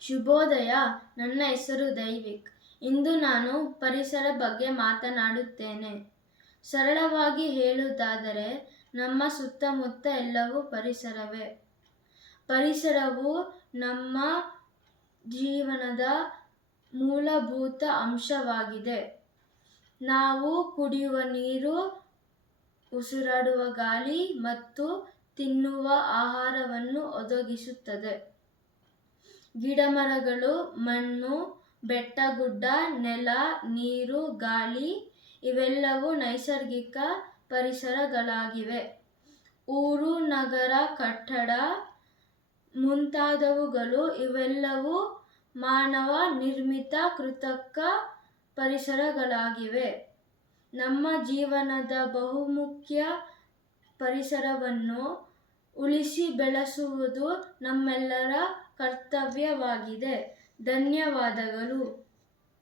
ಶುಭೋದಯ. ನನ್ನ ಹೆಸರು ದೈವಿಕ್. ಇಂದು ನಾನು ಪರಿಸರ ಬಗ್ಗೆ ಮಾತನಾಡುತ್ತೇನೆ. ಸರಳವಾಗಿ ಹೇಳುವುದಾದರೆ ನಮ್ಮ ಸುತ್ತಮುತ್ತ ಎಲ್ಲವೂ ಪರಿಸರವೇ. ಪರಿಸರವು ನಮ್ಮ ಜೀವನದ ಮೂಲಭೂತ ಅಂಶವಾಗಿದೆ. ನಾವು ಕುಡಿಯುವ ನೀರು, ಉಸಿರಾಡುವ ಗಾಳಿ ಮತ್ತು ತಿನ್ನುವ ಆಹಾರವನ್ನು ಒದಗಿಸುತ್ತದೆ. ಗಿಡಮರಗಳು, ಮಣ್ಣು, ಬೆಟ್ಟಗುಡ್ಡ, ನೆಲ, ನೀರು, ಗಾಳಿ ಇವೆಲ್ಲವೂ ನೈಸರ್ಗಿಕ ಪರಿಸರಗಳಾಗಿವೆ. ಊರು, ನಗರ, ಕಟ್ಟಡ ಮುಂತಾದವುಗಳು ಇವೆಲ್ಲವೂ ಮಾನವ ನಿರ್ಮಿತ ಕೃತಕ ಪರಿಸರಗಳಾಗಿವೆ. ನಮ್ಮ ಜೀವನದ ಬಹುಮುಖ್ಯ ಪರಿಸರವನ್ನು ಉಳಿಸಿ ಬೆಳೆಸುವುದು ನಮ್ಮೆಲ್ಲರ ಕರ್ತವ್ಯವಾಗಿದೆ. ಧನ್ಯವಾದಗಳು.